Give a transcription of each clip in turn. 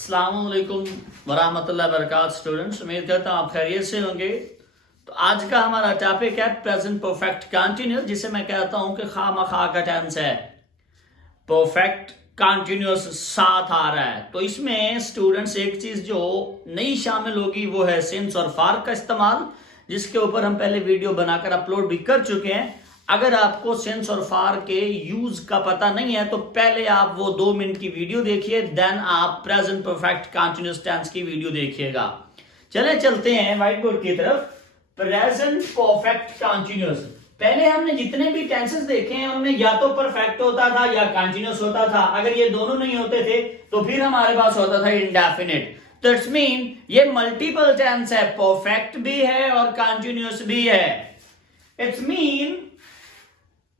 अस्सलाम वालेकुम वरहमतुल्लाहि वबरकातुहू स्टूडेंट्स, उम्मीद करता हूँ आप खैरियत से होंगे। तो आज का हमारा टॉपिक है प्रेजेंट परफेक्ट कंटिन्यूअस, जिसे मैं कहता हूँ कि खामखा का टेंस है। परफेक्ट कंटिन्यूअस साथ आ रहा है, तो इसमें स्टूडेंट्स एक चीज जो नई शामिल होगी वो है सिंस और फार का इस्तेमाल, जिसके ऊपर हम पहले वीडियो बनाकर अपलोड भी कर चुके हैं। अगर आपको सिंस और फार के यूज का पता नहीं है तो पहले आप वो 2 मिनट की वीडियो देखिए, देन आप प्रेजेंट परफेक्ट कंटिन्यूअस टेंस की वीडियो देखिएगा। चले चलते हैं व्हाइट बोर्ड की तरफ। प्रेजेंट परफेक्ट कंटिन्यूअस, पहले हमने जितने भी टेंसेस देखे हैं उनमें या तो परफेक्ट होता था या कंटिन्यूअस होता था। अगर ये दोनों नहीं होते थे तो फिर हमारे पास होता था इंडेफिनिट। तो इट्स मीन ये मल्टीपल टेंस है, परफेक्ट भी है और कंटिन्यूअस भी है। It's mean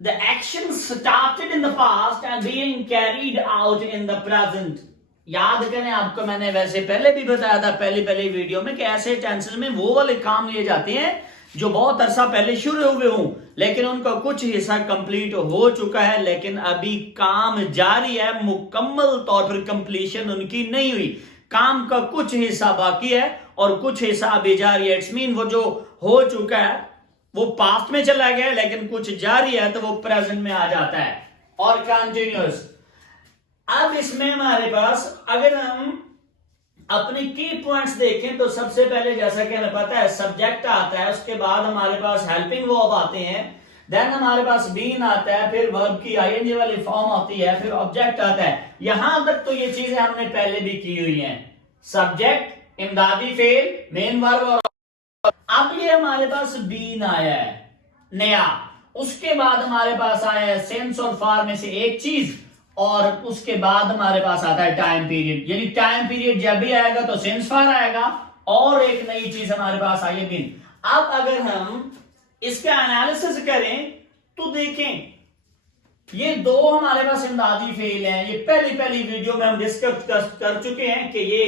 the action started in the past and being carried out in the present। याद करें, आपको मैंने वैसे पहले भी बताया था पहली वीडियो में कि ऐसे टेंसेस में वो वाले काम लिए जाते हैं जो बहुत अरसा पहले शुरू हुए हों, लेकिन उनका कुछ हिस्सा कंप्लीट हो चुका है, लेकिन अभी काम जारी है, मुकम्मल तौर पर कंप्लीशन उनकी नहीं हुई। काम का कुछ हिस्सा बाकी है और कुछ हिस्सा अभी जारी है। इट्स मीन वो जो हो चुका है वो पास्ट में चला गया, लेकिन कुछ जारी है तो वो प्रेजेंट में आ जाता है। और कंटिन्यूअस, अब इसमें हमारे पास अगर हम अपने की पॉइंट्स देखें तो सबसे पहले जैसा कि हमें पता है सब्जेक्ट आता है, उसके बाद हमारे पास हेल्पिंग वर्ब आते हैं, देन हमारे पास बीन आता है, फिर वर्ब की आईएनजी वाली फॉर्म आती है, फिर ऑब्जेक्ट आता है। यहां तक तो ये चीजें हमने पहले भी की हुई हैं। सब्जेक्ट, इमदादी फेल, मेन वर्ब और अब ये हमारे पास बीन आया है नया, उसके बाद हमारे पास आया है सेंस और फार में से एक चीज, और उसके बाद हमारे पास आता है टाइम पीरियड। यानी टाइम पीरियड जब भी आएगा तो सेंस फार आएगा और एक नई चीज हमारे पास आई है बीन। अब अगर हम इसका एनालिसिस करें तो देखें ये दो हमारे पास इमदादी फेल हैं। ये पहली वीडियो में हम डिस्कस कर चुके हैं कि ये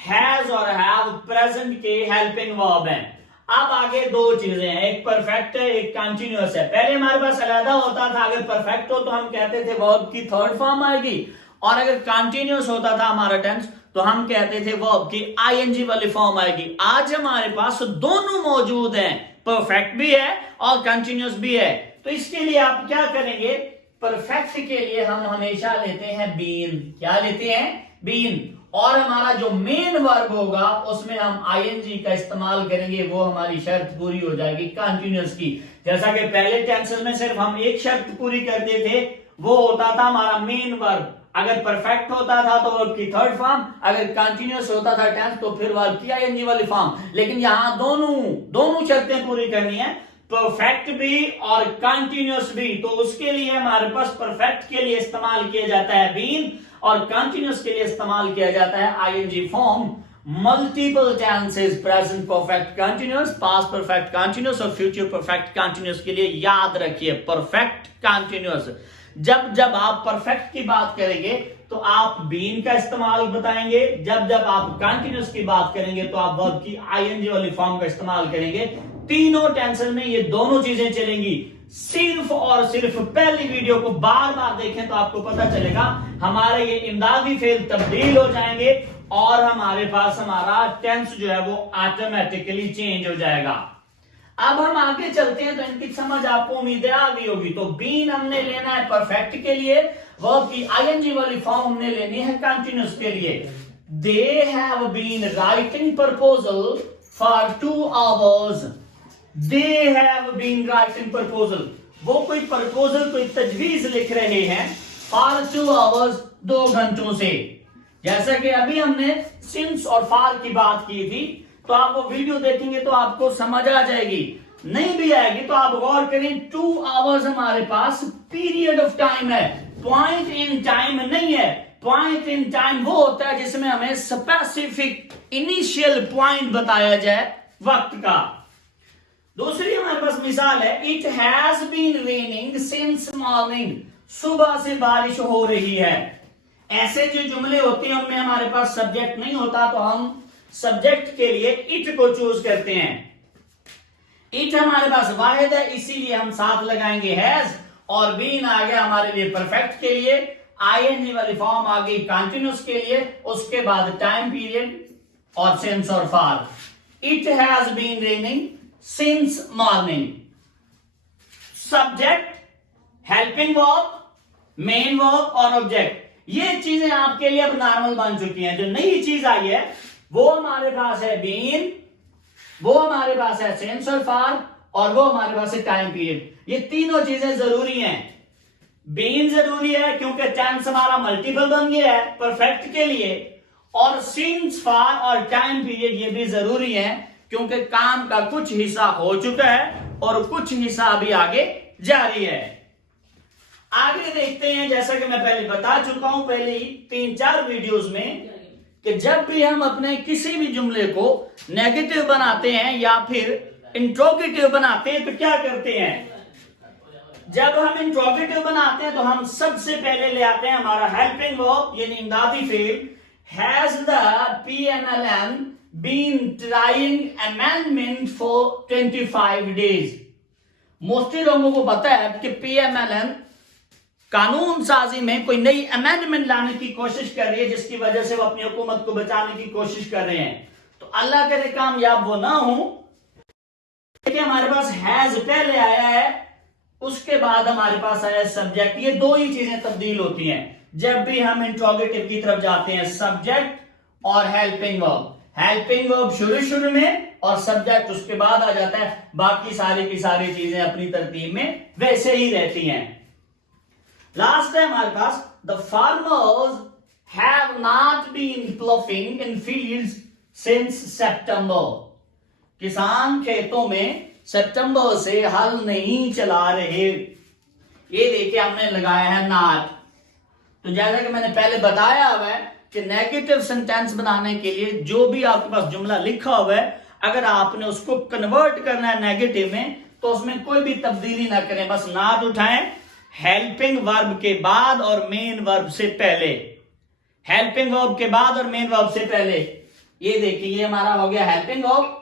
हैज और हैव प्रेजेंट के हेल्पिंग वर्ब हैं। अब आगे दो चीजें हैं, एक परफेक्ट है, एक कंटिन्यूअस है। पहले हमारे पास अलग होता था, अगर परफेक्ट हो तो हम कहते थे वर्ब की थर्ड फॉर्म आएगी, और अगर कंटिन्यूअस होता था हमारा टेंस तो हम कहते थे वर्ब की आईएनजी वाली फॉर्म आएगी। आज हमारे पास दोनों मौजूद हैं, परफेक्ट भी है और कंटिन्यूअस भी है। तो इसके लिए आप क्या करेंगे, परफेक्ट के लिए हम हमेशा लेते हैं बीन। क्या लेते हैं? बीन। और हमारा जो मेन वर्ब होगा उसमें हम आईएनजी का इस्तेमाल करेंगे, वो हमारी शर्त पूरी हो जाएगी कंटिन्यूअस की। जैसा कि पहले टेंसेस में सिर्फ हम एक शर्त पूरी करते थे, वो होता था हमारा मेन वर्ब। अगर परफेक्ट होता था तो वर्ब की थर्ड फॉर्म, अगर कंटिन्यूअस होता था टेंस तो फिर वर्ब की आईएनजी वाली फॉर्म। लेकिन यहां दोनों शर्तें पूरी करनी है, परफेक्ट भी और कंटिन्यूअस भी। तो उसके लिए हमारे पास परफेक्ट के लिए इस्तेमाल किया जाता है बीन और कंटिन्यूअस के लिए इस्तेमाल किया जाता है ING form. Multiple tenses, present perfect continuous, past perfect continuous और फ्यूचर परफेक्ट कंटिन्यूअस के लिए याद रखिए परफेक्ट कंटिन्यूअस। जब आप परफेक्ट की बात करेंगे तो आप बीन का इस्तेमाल बताएंगे, जब आप कंटिन्यूअस की बात करेंगे तो आप वर्ब की आईएनजी वाली फॉर्म का इस्तेमाल करेंगे। तीनों टेंसेस में ये दोनों चीजें चलेंगी। सिर्फ और सिर्फ पहली वीडियो को बार बार देखें तो आपको पता चलेगा हमारे ये इमदादी फेल तब्दील हो जाएंगे और हमारे पास हमारा टेंस जो है वो ऑटोमेटिकली चेंज हो जाएगा। अब हम आगे चलते हैं तो इनकी समझ आपको उम्मीदें आ गई होगी। तो बीन हमने लेना है परफेक्ट के लिए, वर्ब की आईएनजी वाली फॉर्म हमने लेनी है कंटिन्यूअस के लिए। They have been writing proposal for 2 hours। They have been writing proposal। वो कोई प्रपोजल, कोई तजवीज लिख रहे हैं for 2 hours, 2 घंटों से। जैसा कि अभी हमने सिंस और फार की बात की थी, तो आप वो वीडियो देखेंगे तो आपको समझ आ जाएगी। नहीं भी आएगी तो आप गौर करें, 2 hours हमारे पास पीरियड ऑफ टाइम है, पॉइंट इन टाइम नहीं है। पॉइंट इन टाइम वो होता है जिसमें हमें स्पेसिफिक इनिशियल पॉइंट बताया जाए वक्त का। दूसरी हमारे पास मिसाल है, it has been raining since morning. सुबह से बारिश हो रही है। ऐसे जो जुमले होते हैं उनमें हमारे पास सब्जेक्ट नहीं होता तो हम सब्जेक्ट के लिए इट को चूज करते हैं। इट हमारे पास वाहिद है, इसीलिए हम साथ लगाएंगे हैज, और बीन आ गया हमारे लिए परफेक्ट के लिए। आईएनजी वाली फॉर्म आ गई कंटिन्यूस के लिए, उसके बाद टाइम पीरियड और सिंस और for. It has been raining since morning. Subject, helping verb, main verb और ऑब्जेक्ट, ये चीजें आपके लिए अब नॉर्मल बन चुकी हैं। जो नई चीज आई है वो हमारे पास है बीन, वो हमारे पास है सिंस और फॉर, और वो हमारे पास है टाइम पीरियड। ये तीनों चीजें जरूरी हैं। बीन जरूरी है क्योंकि टेंस हमारा मल्टीपल बन गया है परफेक्ट के लिए, और सिंस, फॉर और टाइम पीरियड ये भी जरूरी है क्योंकि काम का कुछ हिस्सा हो चुका है और कुछ हिस्सा अभी आगे जारी है। आगे देखते हैं, जैसा कि मैं पहले बता चुका हूं पहले ही 3-4 वीडियोस में, कि जब भी हम अपने किसी भी जुमले को नेगेटिव बनाते हैं या फिर इंट्रोगेटिव बनाते हैं तो क्या करते हैं। जब हम इंट्रोगेटिव बनाते हैं तो हम सबसे पहले ले आते हैं हमारा हेल्पिंग वर्ब यानी इमदादी फेल। Has the PMLN been trying amendment for 25 days. Mostly लोगों को पता है कि PMLN कानून साजी में कोई नई अमेंडमेंट लाने की कोशिश कर रही है जिसकी वजह से वो अपनी हुकूमत को बचाने की कोशिश कर रहे हैं। तो अल्लाह करे कामयाब वो ना हो। देखिए हमारे पास हैज पहले आया है, उसके बाद हमारे पास आया सब्जेक्ट। ये दो ही चीजें तब्दील होती हैं जब भी हम इंट्रोगेटिव की तरफ जाते हैं, सब्जेक्ट और हेल्पिंग वर्ब। हेल्पिंग वर्ब शुरू में और सब्जेक्ट उसके बाद आ जाता है। बाकी सारी की सारी चीजें अपनी तरतीब में वैसे ही रहती हैं। लास्ट है हमारे पास the farmers have not been ploughing in fields since September. किसान खेतों में सितंबर से हल नहीं चला रहे। ये देखिए हमने लगाया है नॉट। तो जैसा कि मैंने पहले बताया हुआ है कि नेगेटिव सेंटेंस बनाने के लिए जो भी आपके पास जुमला लिखा हुआ है, अगर आपने उसको कन्वर्ट करना है नेगेटिव में तो उसमें कोई भी तब्दीली ना करें, बस नॉट उठाएं हेल्पिंग वर्ब के बाद और मेन वर्ब से पहले। हेल्पिंग वर्ब के बाद और मेन वर्ब से पहले। ये देखिए ये हमारा हो गया हेल्पिंग वर्ब,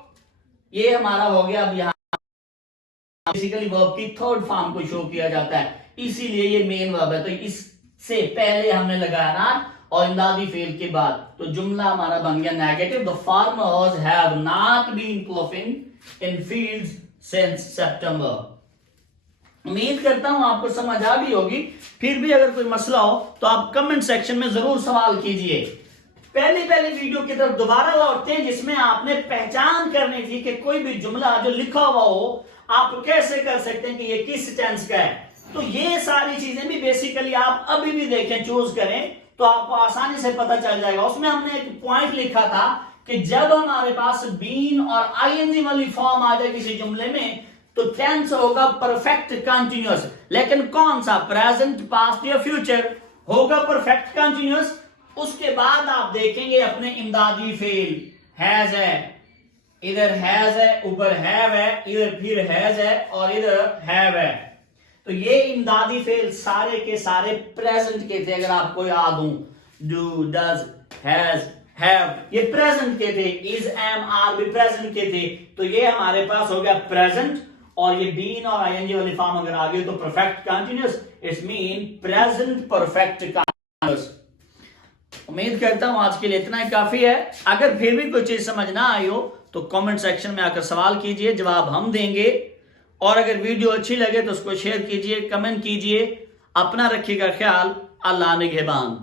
ये हमारा हो गया अब यहां बेसिकली वर्ब की थर्ड फॉर्म को शो किया जाता है, इसीलिए ये मेन वर्ब है। तो इससे पहले हमने लगाया नॉट और इमदादी फेल के बाद, तो जुमला हमारा बन गया negative. The farmers have not been ploughing in fields since September. उम्मीद करता हूं आपको समझ आ गई होगी। फिर भी अगर कोई मसला हो तो आप कमेंट सेक्शन में जरूर सवाल कीजिए। पहली वीडियो की तरफ दोबारा लौटते हैं जिसमें आपने पहचान करनी थी कि कोई भी जुमला जो लिखा हुआ हो आप कैसे कर सकते हैं कि ये किस टेंस का है। तो ये सारी चीजें भी बेसिकली आप अभी भी देखें, चूज करें तो आपको आसानी से पता चल जाएगा। उसमें हमने एक पॉइंट लिखा था कि जब हमारे पास बीन और आईएनजी वाली फॉर्म आ जाए किसी जुमले में तो टेंस होगा परफेक्ट कंटीन्यूअस। लेकिन कौन सा, प्रेजेंट, पास्ट या फ्यूचर होगा परफेक्ट कंटीन्यूअस। उसके बाद आप देखेंगे अपने इमदादी फेल हैज है, इधर हैज है, ऊपर हैव है, इधर फिर हैज है और इधर हैव है। तो ये इमदादी फेल सारे के सारे प्रेजेंट के थे। अगर आपको याद हो, डू, डज, हैज, हैव, ये प्रेजेंट के थे। इज, एम, आर भी प्रेजेंट के थे। तो ये हमारे पास हो गया प्रेजेंट, और ये बीन और आईएनजी वाली फॉर्म अगर आ गई तो perfect continuous, it's mean present perfect continuous. उम्मीद करता हूं आज के लिए इतना ही काफी है। अगर फिर भी कोई चीज समझ ना आई हो तो कमेंट सेक्शन में आकर सवाल कीजिए, जवाब हम देंगे। और अगर वीडियो अच्छी लगे तो उसको शेयर कीजिए, कमेंट कीजिए। अपना रखिएगा ख्याल। अल्लाह निगहबान।